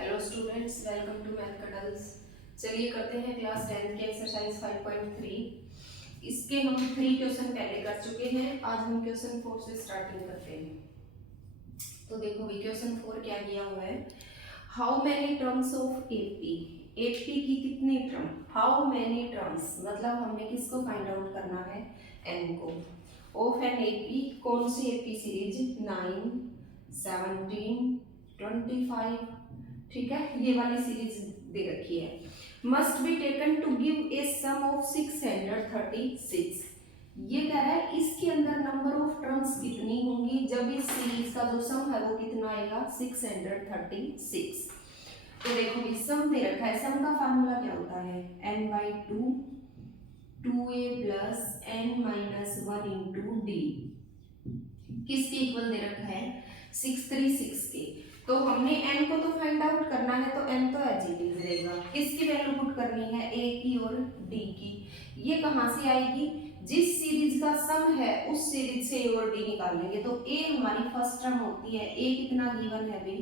Hello students, welcome to math cuttles. चलिए करते हैं क्लास 10 के एक्सरसाइज 5.3। इसके हम 3 क्वेश्चन पहले कर चुके हैं। आज हम क्वेश्चन 4 से स्टार्टिंग करते हैं। तो देखो भी क्वेश्चन 4 क्या दिया हुआ है। How many terms of AP, AP की कितनी टर्म, हाउ मैनी टर्म्स मतलब हमने किसको फाइंड आउट करना है, एन को, ऑफ एन एपी। कौन सी एपी सीरीज, 9, 17, 25, ठीक है, ये वाली सीरीज दे रखी है। Must be taken to give a sum of 636। ये कह रहा है इसके अंदर नंबर ऑफ टर्म्स कितनी होंगी जब इस सीरीज का जो सम है वो कितना आएगा, 636। तो देखो ये सम दे रखा है। सम का फार्मूला क्या होता है, n/2 2a plus n minus 1 into D. किसके इक्वल दे रखा है, 636 के। तो हमने n को तो फाइंड आउट करना है, तो n तो एज इट इज रहेगा। किसकी वैल्यू पुट करनी है, a की और d की। ये कहाँ से आएगी, जिस सीरीज का सम है उस सीरीज से a और d निकाल लेंगे। तो a हमारी फर्स्ट टर्म होती है, a कितना गिवन है भाई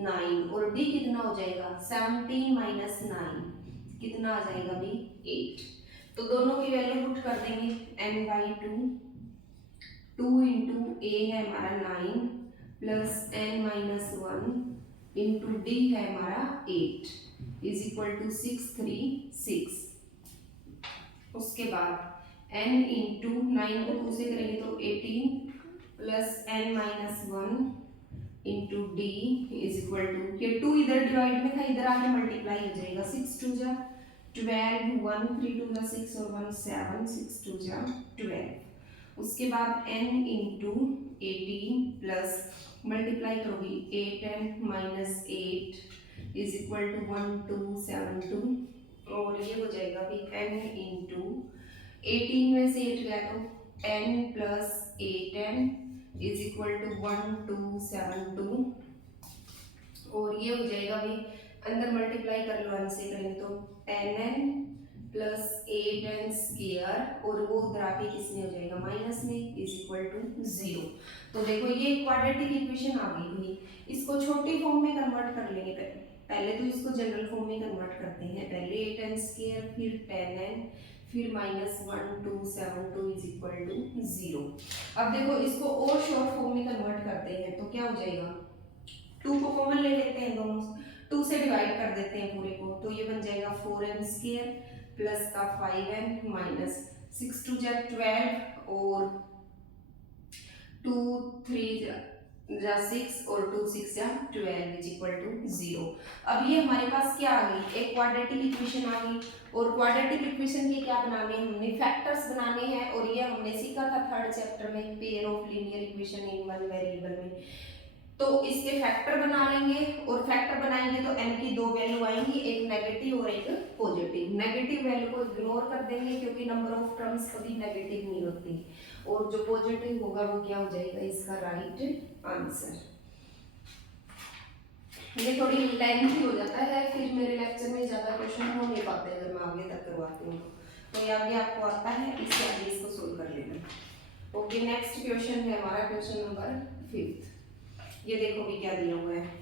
9, और d कितना हो जाएगा 17 माइनस 9 कितना आ जाएगा भाई 8। तो दोनों की वैल्यू पुट कर देंगे, n/2 2 इंटू ए है हमारा 9 plus n minus 1 into D है हमारा 8 इज इक्वल टू 636। उसके बाद n इंटू 9 को 2 से करेंगे तो 18 plus n minus 1 into d is equal to, ये 2 इधर डिवाइड में था, इधर आके मल्टीप्लाई हो जाएगा। 6 2 जा 12, 1 3 2 जा 6 और 1 7, 6 2 जा 12। उसके बाद n इंटू 18 प्लस मल्टीप्लाई करोगी 8n minus 8 is equal to 1272, और ये हो जाएगा भी n इंटू 18 में से 8 गया तो n plus 8n is equal to 1272, और ये हो जाएगा भी अंदर मल्टीप्लाई कर लो, n से करेंगे तो 10n प्लस 8n स्क्वायर, और वो उधर आके किसमें हो जाएगा माइनस में, इज इक्वल टू 0। तो देखो ये क्वाड्रेटिक इक्वेशन आ गई हुई। इसको छोटी फॉर्म में कन्वर्ट कर लेंगे। पहले तो इसको जनरल फॉर्म में कन्वर्ट करते हैं। पहले 8n स्क्वायर, फिर 10n, फिर माइनस 1272 इज इक्वल टू 0। अब देखो इसको और शॉर्ट फॉर्म में कन्वर्ट करते हैं तो क्या हो जाएगा, 2 को कॉमन ले लेते हैं, दोनों 2 से डिवाइड कर देते हैं पूरे को, तो ये बन जाएगा 4n स्क्वायर प्लस का 5n माइनस 6 2 जा 12 और 2 3 जा 6 और 2 6 जा 12 इज इक्वल टू 0। अब ये हमारे पास क्या आ गई, एक क्वाड्रेटिक इक्वेशन आ गई। और क्वाड्रेटिक इक्वेशन के क्या बनाने हैं, हमने फैक्टर्स बनाने हैं, और ये हमने सीखा था 3rd चैप्टर में, pair of linear equation in one variable में। तो इसके फैक्टर बना लेंगे, और फैक्टर बनाएंगे तो n की 2 वैल्यू आएंगी, एक नेगेटिव और एक पॉजिटिव। नेगेटिव वैल्यू को इग्नोर कर देंगे क्योंकि नंबर ऑफ टर्म्स कभी नेगेटिव नहीं होती, और जो पॉजिटिव होगा वो क्या हो जाएगा इसका राइट आंसर। ये थोड़ी लेंथी हो जाता है, फिर मेरे लेक्चर में ज्यादा क्वेश्चन हो नहीं पाते अगर मैं आगे तक करवाती हूँ। तो ये आगे आपको आता है, इससे आगे इसको सोल्व कर लेना। ओके, नेक्स्ट क्वेश्चन है हमारा क्वेश्चन नंबर 5। ये देखो भी क्या दिया हुआ है।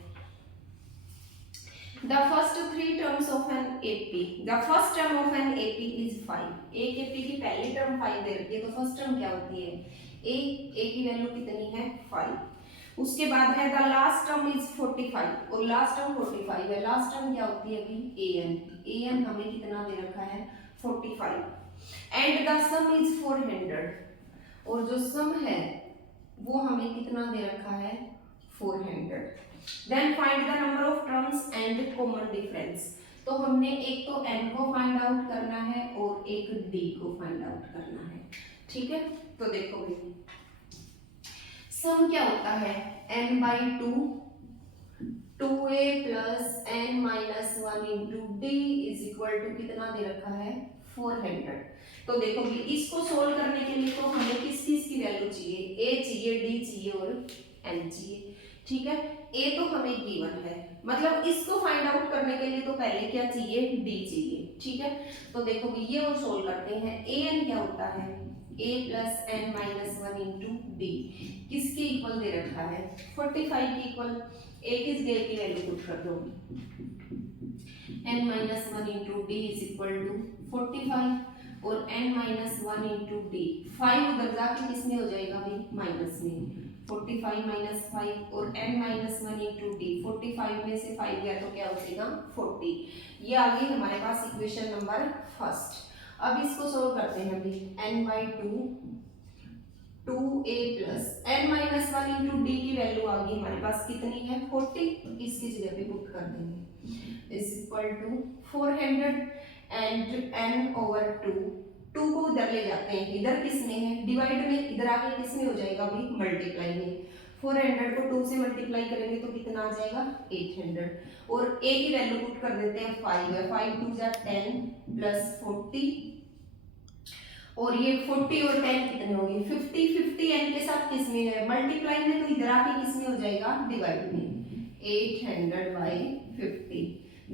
The first 3 terms of an AP, the first term of an AP is 5। एक AP की पहली टर्म 5 दे रखी है, तो फर्स्ट टर्म क्या होती है, A की वैल्यू कितनी है 5। उसके बाद है the last term is 45, और लास्ट टर्म 45 है। लास्ट टर्म क्या होती है अभी an हमें कितना दे रखा है 45, and the sum is 400, और जो सम है वो हमें कितना दे रखा है 400। Then find the number of terms and common difference। तो हमने एक तो n को फाइंड आउट करना है और एक d को फाइंड आउट करना है, ठीक है। तो देखो भाई सम क्या होता है, n/2 2a plus n minus 1 into d is equal to कितना दे रखा है 400। तो देखो भी इसको सोल्व करने के लिए तो हमें किस किस की वैल्यू चाहिए, a चाहिए, d चाहिए और n चाहिए, ठीक है। a तो हमें गिवन है, मतलब इसको फाइंड आउट करने के लिए तो पहले क्या चाहिए d चाहिए, ठीक है। तो देखो भी ये और सोल्व करते हैं। an क्या होता है a plus n minus 1 into D, किसके इक्वल दे रखा है 45 के इक्वल। a किस गए की वैल्यू पुट कर दो n minus one into d is equal to 45 और n minus one into d, 5 उधर जाके किस में हो जाएगा भाई माइनस में, 45 माइनस 5 और n minus one into D, 45 में से 5 गया तो क्या हो जाएगा 40। ये आ गई हमारे पास इक्वेशन नंबर फर्स्ट। अब इसको सोल्व करते हैं अभी, n/2 2a plus n minus one into D की वैल्यू आ गई हमारे पास कितनी है 40, इसकी जगह पे पुट कर देंगे is equal to 400 and n over 2 को उधर ले जाते हैं, इधर किस में है डिवाइड में, इधर आगे किस में हो जाएगा अभी मल्टीप्लाई में, 400 को 2 से मल्टीप्लाई करेंगे तो कितना आ जाएगा 800 और a की वैल्यू पुट कर देते हैं 5 है, 5 2 जा 10 प्लस 40 और ये 40 और 10 कितने होंगे 50, 50 n के साथ किस में है मल्टीप्लाई में, तो इधर आके किस में हो जाएगा डिवाइड में, 800/50,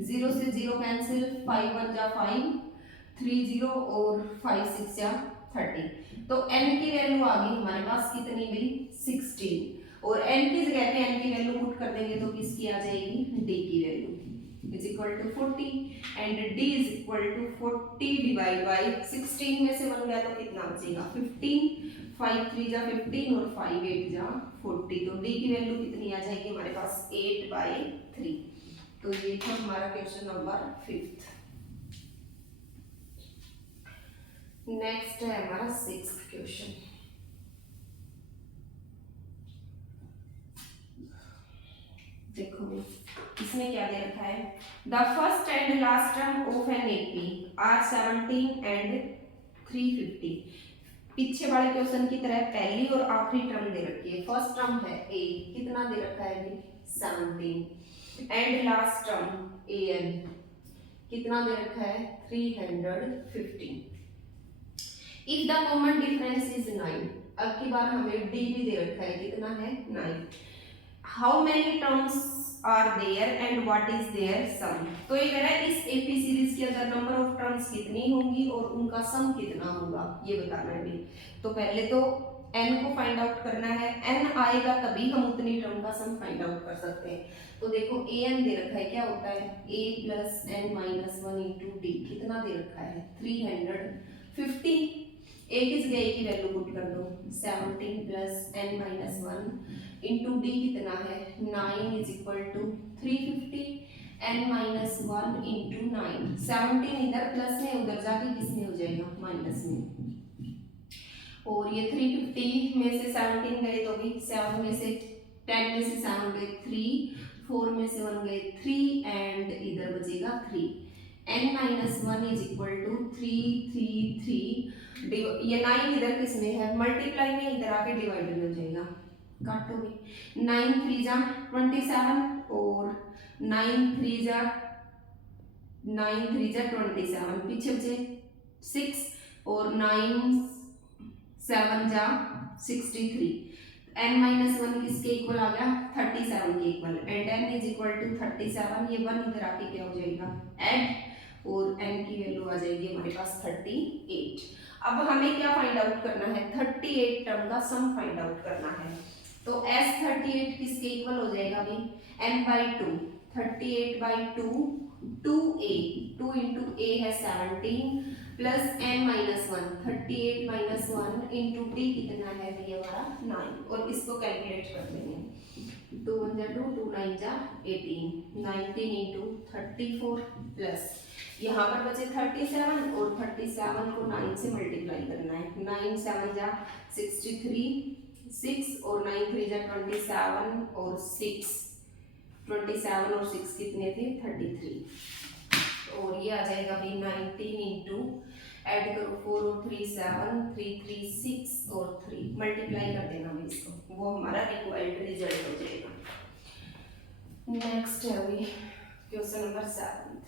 0 से 0 कैंसिल, 5 1 जा 5 3 0 और 5 6 जा 30, तो n की वैल्यू आ गई हमारे पास कितनी मिली 16 और n की जगह पे n की वैल्यू पुट कर देंगे तो किसकी आ जाएगी d की value is equal to 40 and d is equal to 40 divide by 16 में से 1 गया तो कितना बचेगा 15, 5 3 जा 15 और 5 8 जा 40, तो d की वैल्यू कितनी आ जाएगी हमारे पास 8/3। तो ये था हमारा क्वेश्चन नंबर 5th। नेक्स्ट है हमारा 6th क्वेश्चन। देखो इसमें क्या दे रखा है, the first and last term of an AP are 17 and 350। पीछे वाले क्वेश्चन की तरह पहली और आखिरी टर्म दे रखी है, फर्स्ट टर्म है ए, कितना दे रखा है 17 and last term a n कितना दे रखा है 350। If the common difference is 9, अब की बार हमें डी भी दे रखा है कितना है 9, how many terms are there and what is their sum. तो ये कह रहा है इस एपी सीरीज के अंदर नंबर ऑफ टर्म्स कितनी होंगी और उनका सम कितना होगा ये बताना है भी। तो पहले तो n को फाइंड आउट करना है, n आएगा तभी हम उतनी टर्म का सम फाइंड आउट कर सकते हैं। तो देखो an दे रखा है, क्या होता है a plus n minus one into d, कितना दे रखा है 350, a की जगह a की वैल्यू पुट कर दो 17 plus n minus one into d कितना है 9 is equal to 350 n minus one into 9, 17 इधर प्लस में उधर जाके किस में हो जाएगा माइनस में, और ये 350 में से 17 गए तो भी 7 में से 10 में से 7 गए 3, 4 में से 1 गए 3 एंड इधर बचेगा 3, n minus one is equal to 3 3 3, ये 9 इधर किस में है मल्टीप्लाई में, इधर आके डिवाइड हो जाएगा, काटोगे 9 3 जा 27 और 9 3 जा 27, पीछे बचे 6 और 9 7 जा 63, n माइनस वन किसके इक्वल आ गया 37 के equal, and n is equal to 37, ये 1 इधर आके क्या हो जाएगा ऐड और n की वैल्यू आ जाएगी हमारे पास 38। अब हमें क्या फाइंड आउट करना है 38 टर्म का सम फाइंड आउट करना है। तो S38 किसके इक्वल हो जाएगा अभी n/2, 38/2 2a, 2 इंटू a है 17 plus n minus one, 38 minus one into d कितना है भी हमारा 9, और इसको कैलकुलेट कर देंगे 2 1 जा 2 2 9 जा 18, 19 इंटू 34 प्लस यहाँ पर बचे 37 और 37 को 9 से मल्टीप्लाई करना है, 9 7 जा 63, 6 और 9 3 जा 27 और 6, 27 और 6 कितने थे 33, और ये आ जाएगा भी 19 इंटू ऐड करो 4 और 3 7, 3 3 6 और 3 मल्टीप्लाई कर देना भी इसको, वो हमारा रिक्वायर्ड रिजल्ट हो जाएगा। नेक्स्ट है अभी question number 7।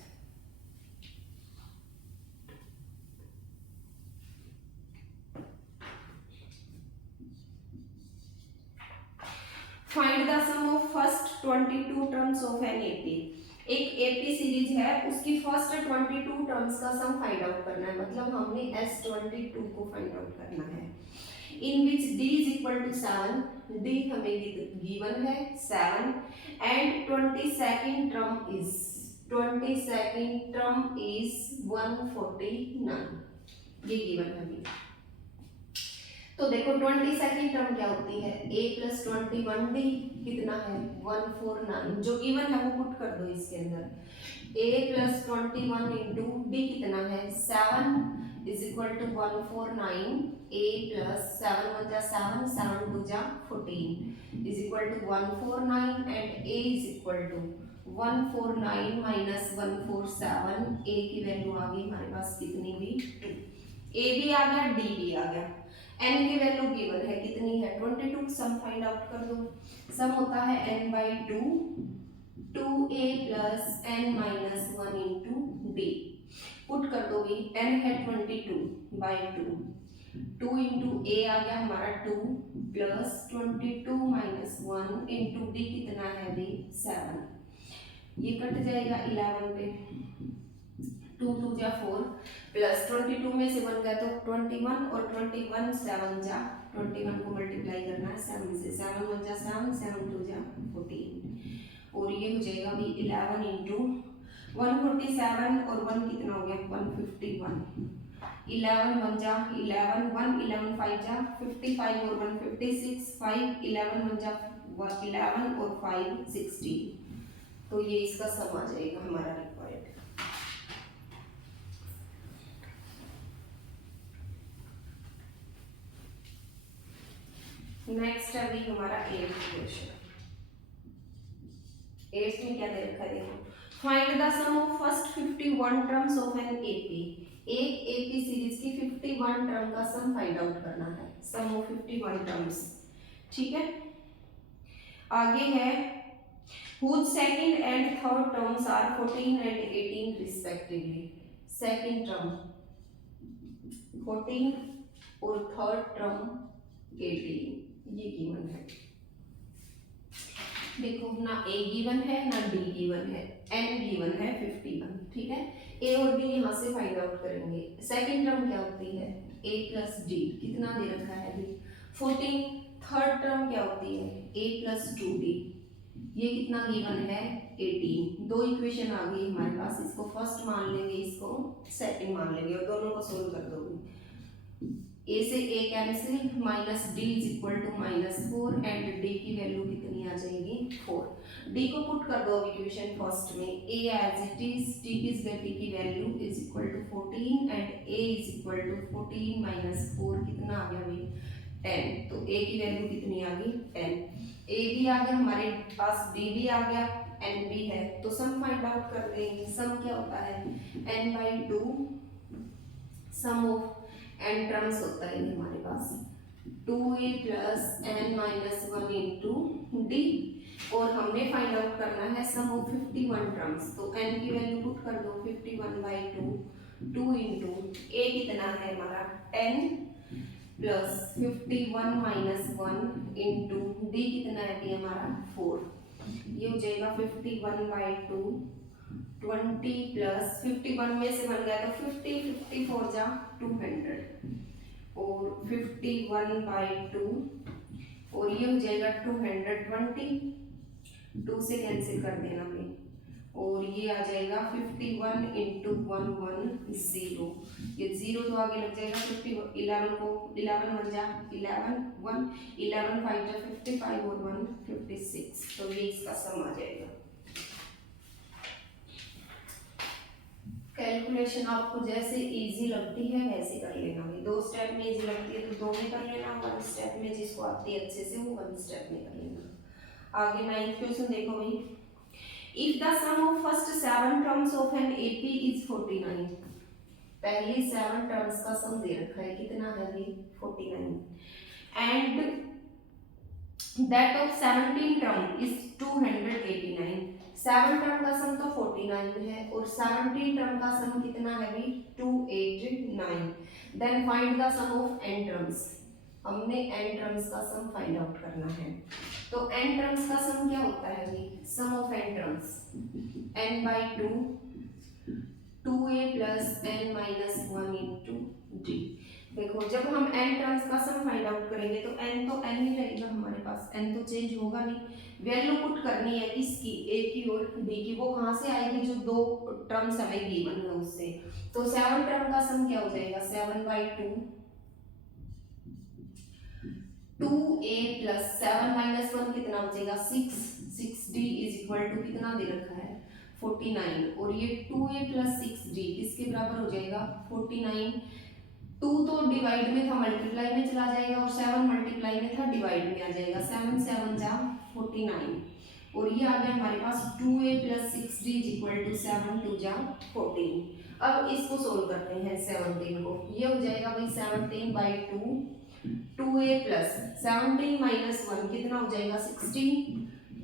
Find the sum of first 22 terms of an AP. एक एपी सीरीज है, उसकी फर्स्ट 22 टर्म्स का सम फाइंड आउट करना है, मतलब हमने S22 को फाइंड आउट करना है। In which d is equal to 7, d हमें गिवन है 7 and 22nd term is 22nd term is 149, ये गिवन है अभी। तो देखो 22nd टर्म क्या होती है, a प्लस 21d कितना है 149, जो गिवन है वो पुट कर दो इसके अंदर। a प्लस 21 इंटू d कितना है 7 is equal to 149, a plus 7 1 जा 7 7 2 जा 14 is equal to 149 and a is equal to 149 minus 147, a की वैल्यू आ गई हमारे पास कितनी भी 2, a भी आ गया d भी आ गया। n की वैल्यू गिवन है कितनी है 22, सम फाइंड आउट कर दो। सम होता है n by 2 2a plus n minus 1 into d, put कर दो भी n है 22 बाई 2, 2 इंटू a आ गया हमारा 2 प्लस 22 माइनस 1 इंटू d कितना है भी 7, ये कट जाएगा 11 पे, 2 2 जा 4 प्लस 22 में से 1 गया तो 21 और 21 7 जा 21 को मल्टीप्लाई करना है 7 से, 7 1 जा 7 7 2 जा 14 और ये हो जाएगा भी 11 इंटू 147 और 1 कितना हो गया 151, 11 1 जा 11 1 11 5 जा 55 और 1 56 5 11 1 जा 11 और 5 16, तो ये इसका सम आ जाएगा हमारा रिक्वायर्ड। नेक्स्ट अभी हमारा 8th क्वेश्चन। 8th में क्या दे रखा है देखो, find the sum of first 51 terms of an AP, एक एपी सीरीज की 51 टर्म का सम फाइंड आउट करना है, सम ऑफ 51 टर्म्स, ठीक है। आगे है whose second and third terms are 14 and 18 respectively, second term 14 और थर्ड टर्म 18, ये गिवन है। देखो ना a गिवन है ना d गिवन है, n गिवन है 51, ठीक है। a और d यहाँ से फाइंड आउट करेंगे। सेकंड टर्म क्या होती है a प्लस d, कितना दे रखा है अभी 14, थर्ड टर्म क्या होती है a प्लस 2d, ये कितना गिवन है 18, दो इक्वेशन आ गई हमारे पास, इसको फर्स्ट मान लेंगे इसको सेकंड मान लेंगे और दोनों को सोल्व कर दोगे। a से a cancel minus d is equal to -4 and d की वैल्यू कितनी आ जाएगी 4, d को पुट कर दो इक्वेशन फर्स्ट में, a as it is t की value is equal to 14 and a is equal to 14 minus 4 कितना आ गया भाई 10, तो a की वैल्यू कितनी आ गई 10, a भी आ गया हमारे पास, d भी आ गया, n भी है, तो सम फाइंड आउट कर देंगे। सम क्या होता है n by 2, sum of n terms होता है हमारे पास 2a plus n minus 1 into d, और हमने फाइंड आउट करना है सम ऑफ 51 टर्म्स, तो n की वैल्यू पुट कर दो 51 बाई 2, 2 इंटू a कितना है हमारा 10 प्लस 51 माइनस 1 इंटू डी कितना है भी हमारा 4, ये हो जाएगा 51 बाई 2 20 प्लस 51 में से बन गया तो 50 54 जा 200 और 51 बाई 2 और ये हो जाएगा 220, 2 से कैंसिल कर देना भाई, और ये आ जाएगा 51 इंटू 1 1 0, ये 0 तो आगे लग जाएगा 50, 11 को 11 1 जा 11 1 11 5 जा 55 और 1 56, तो ये इसका सम आ जाएगा। कैलकुलेशन आपको जैसे इजी लगती है वैसे कर लेना भाई, 2 स्टेप में इजी लगती है तो 2 में कर लेना, 1 स्टेप में जिसको आती है अच्छे से वो 1 स्टेप में कर लेना। आगे 9th क्वेश्चन देखो भाई, if the sum of first 7 terms of an AP is 49, पहली 7 टर्म्स का सम दे रखा है कितना है भी 49, and that of 17 term is 289, 7 term का सम तो 49 है और 17 टर्म का सम कितना है भी 289, then find the sum of n terms, हमने n टर्म्स का सम फाइंड आउट करना है, तो n टर्म्स का सम क्या होता है भी sum of n terms n by 2 2a plus n minus 1 into d। देखो जब हम n टर्म्स का सम फाइंड आउट करेंगे तो n ही रहेगा हमारे पास, n तो चेंज होगा नहीं, वैल्यू पुट करनी है किसकी, ए की और डी की। वो कहाँ से आएगी, जो दो टर्म्स हमें गिवन है उससे। तो 7 टर्म का सम क्या हो जाएगा, 7/2 2a प्लस 7 माइनस 1 कितना बचेगा 6, 6d इज इक्वल टू कितना दे रखा है 49, और ये 2a प्लस 6d किसके बराबर हो जाएगा 49। 2 तो डिवाइड में था, मल्टीप्लाई में चला जाएगा, और 7 मल्टीप्लाई में था, डिवाइड में आ जाएगा। 7 7 जा 49, और ये आ गया हमारे पास 2a plus 6d is equal to 7 2 जा 14। अब इसको सोल्व करते हैं 17 को। ये हो जाएगा भाई 17/2 2a प्लस 17 माइनस 1 कितना हो जाएगा 16,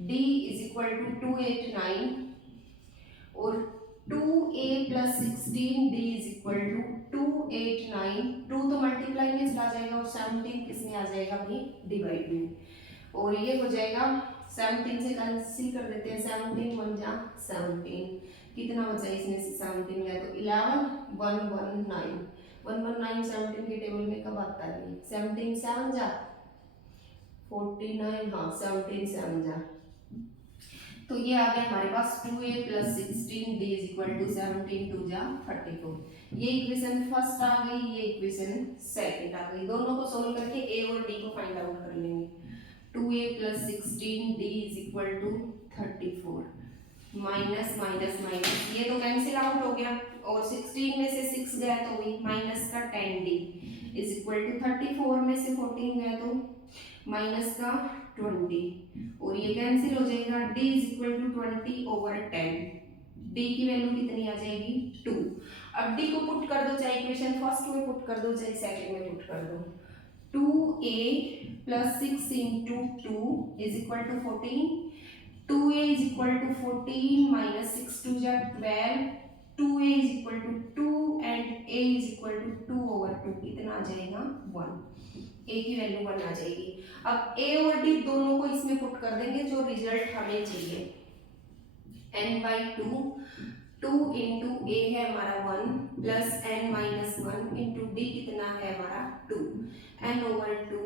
d इज इक्वल टू 289, और 2a plus 16 d is equal to 289। 2 तो मल्टीप्लाई में चला जाएगा, और 17 किस में आ जाएगा भाई डिवाइड में, और ये हो जाएगा 17 से कैंसिल कर देते हैं, 17 1 जा 17, कितना बचा इसमें से 17 गया तो 11 119, 119 17 के टेबल में कब आता है 17 7 जा 49, हाँ 17 7 जा। तो ये आ गया हमारे पास 2a plus 16 d is equal to 17 2 जा 34। ये इक्वेशन फर्स्ट आ गई, ये इक्वेशन सेकंड आ गई। दोनों को सोल्व करके a और d को फाइंड आउट कर लेंगे। 2a plus 16 d is equal to 34, minus minus minus, ये तो कैंसिल आउट हो गया, और 16 में से 6 गया तो वही माइनस का 10d इज इक्वल टू 34 में से 14 गया तो माइनस का 20, और ये कैंसिल हो जाएगा। d is equal to 20/10, d की वैल्यू कितनी आ जाएगी 2। अब d को पुट कर दो, चाहे इक्वेशन फर्स्ट में पुट कर दो चाहे सेकंड में पुट कर दो। 2a plus 6 into 2 is equal to 14, 2a is equal to 14 minus 6 2 जा 12, 2a is equal to 2 and a is equal to 2/2, कितना आ जाएगा 1, a की वैल्यू 1 आ जाएगी। अब a और d दोनों को इसमें पुट कर देंगे, जो रिजल्ट हमें चाहिए n/2, 2 इंटू a है हमारा 1 plus n minus 1 into d कितना है हमारा 2, n/2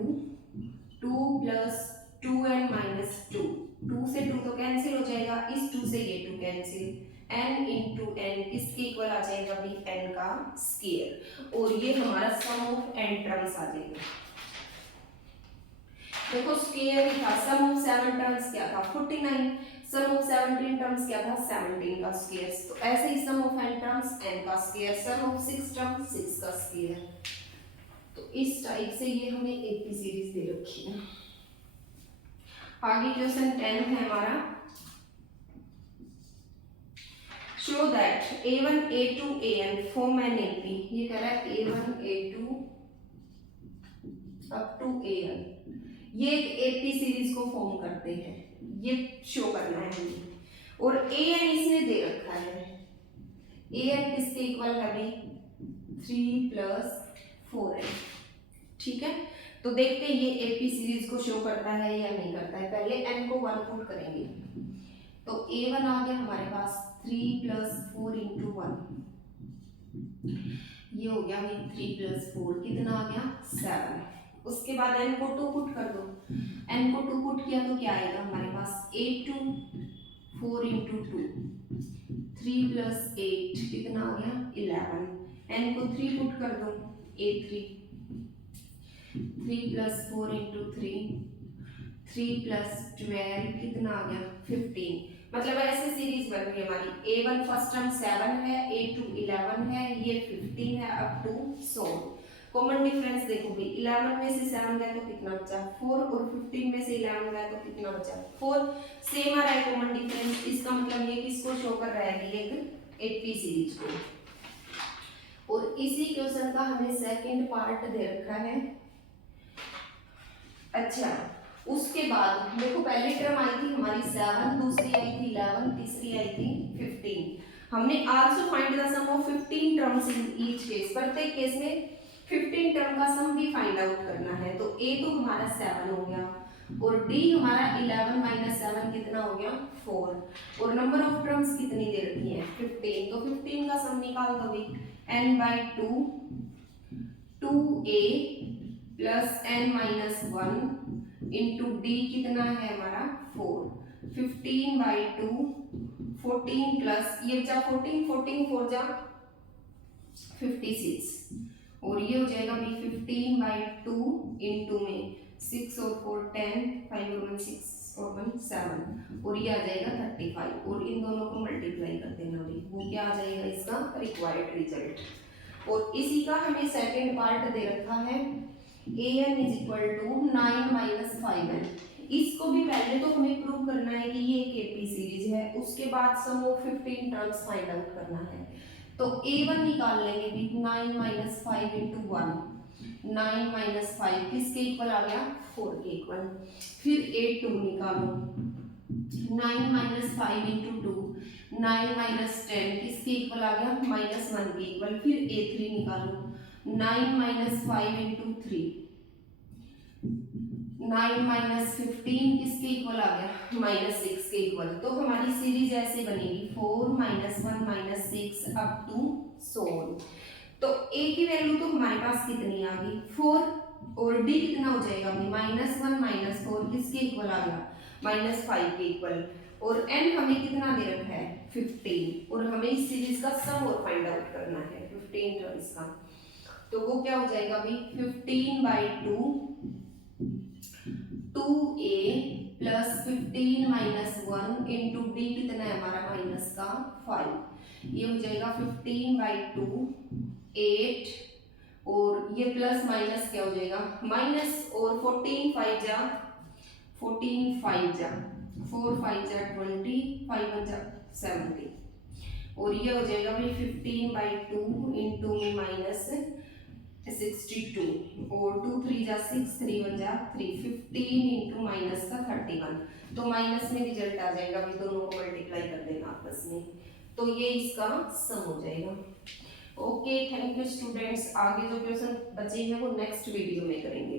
2 प्लस 2n माइनस 2, 2 से 2 तो कैंसिल हो जाएगा, इस 2 से ये 2 कैंसिल, n इंटू n किसके इक्वल आ जाएगा भी n का स्क्वायर, और ये हमारा सम ऑफ n टर्म्स आ जाएगा। देखो स्क्वायर ही था, सम ऑफ 7 टर्म्स क्या था 49, सम ऑफ 17 टर्म्स क्या था 17 का स्क्वायर, तो ऐसे ही सम ऑफ n टर्म्स n का स्क्वायर, सम ऑफ 6 टर्म्स 6 का स्क्वायर। तो इस टाइप से ये हमें एपी सीरीज दे रखी है। आगे क्वेश्चन 10 है हमारा, show that a1 a2 an form an AP. ये कह रहा है a1 a2 up to an, ये एक एपी सीरीज को फॉर्म करते हैं, ये शो करना है हमें। और an इसने दे रखा है, an किसके इक्वल है भाई 3 प्लस 4n, ठीक है। तो देखते हैं ये एपी सीरीज को शो करता है या नहीं करता है। पहले n को 1 पुट करेंगे, तो a1 आ गया हमारे पास 3 प्लस 4 इंटू 1, ये हो गया भाई 3 प्लस 4 कितना आ गया 7। उसके बाद n को 2 पुट कर दो, n को 2 पुट किया तो क्या आएगा हमारे पास 8 2 4 इंटू 2, 3 प्लस 8 कितना आ गया 11, n को 3 पुट कर दो 8 3, 3 प्लस 4 इंटू 3, 3 प्लस 12 कितना आ गया 15। मतलब ऐसे सीरीज बन रही है हमारी, a1 फर्स्ट टर्म 7 है, a2 11 है, ये 15 है अप टू 100। कॉमन डिफरेंस देखो भाई, 11 में से 7 गया तो कितना बचा 4, और 15 में से 11 गया तो कितना बचा 4, सेम आ रहा है कॉमन डिफरेंस। इसका मतलब ये किसको शो कर रहा है, एक एपी सीरीज को। और इसी क्वेश्चन का हमें सेकंड पार्ट दे रखा है। अच्छा, उसके बाद देखो पहली टर्म आई थी हमारी 7, दूसरी आई थी 11, तीसरी आई थी 15। हमने also find the sum of 15 terms in each case, प्रत्येक केस में 15 टर्म का सम भी फाइंड आउट करना है। तो a तो हमारा 7 हो गया, और d हमारा 11 माइनस 7 कितना हो गया 4, और नंबर ऑफ टर्म्स कितनी दे रखी है 15। तो 15 का सम निकाल दो भाई, n/2 2a plus n minus 1 into d कितना है हमारा 4, 15/2 14 प्लस ये बचा 14 14 4 जा 56 और ये हो जाएगा भी 15/2 इंटू में 6 और 4 10 5 और 1 6 और 1 7 और ये आ जाएगा 35 और इन दोनों को मल्टीप्लाई कर देना भी वो क्या आ जाएगा इसका रिक्वायर्ड रिजल्ट। और इसी का हमें सेकंड पार्ट दे रखा है an is equal to 9 minus 5n। इसको भी पहले तो हमें प्रूव करना है कि ये केपी सीरीज है, उसके बाद सम ऑफ 15 टर्म्स फाइंड आउट करना है। तो a1 निकाल लेंगे भी 9 माइनस 5 इंटू 1 9 माइनस 5 किसके इक्वल आ गया 4 के इक्वल। फिर a2 निकालो 9 माइनस 5 इंटू 2 9 माइनस 10 किसके इक्वल आ गया -1 के इक्वल। फिर a3 निकालो 9 माइनस 5 इंटू 3 9 माइनस 15 किसके इक्वल आ गया -6 के इक्वल। तो हमारी सीरीज ऐसे बनेगी 4 -1 -6 अप टू 16। तो a की वैल्यू तो हमारे पास कितनी आ गई 4 और d कितना हो जाएगा -1 -4 किसके इक्वल आ गया -5 के इक्वल। और n हमें कितना दे रखा है 15 और हमें इस सीरीज का सम और फाइंड आउट करना है 15 टर्म्स का। तो वो क्या हो जाएगा भाई 15/2 2a plus 15 minus 1 into d कितना है हमारा माइनस का 5। ये हो जाएगा 15/2 8 और ये प्लस माइनस क्या हो जाएगा माइनस और 14 5 जा 14 5 जा 4 5 जा 20 5 1 जा 70 और ये हो जाएगा भाई 15/2 इंटू में माइनस 62 और 2 3 जा 6 3 1 जा 3 15 इंटू माइनस का 31। तो माइनस में रिजल्ट आ जाएगा भाई दोनों को मल्टीप्लाई कर देना आपस में। तो ये इसका सम हो जाएगा। Okay thank you students. आगे जो क्वेश्चन बचे हैं वो नेक्स्ट वीडियो में करेंगे।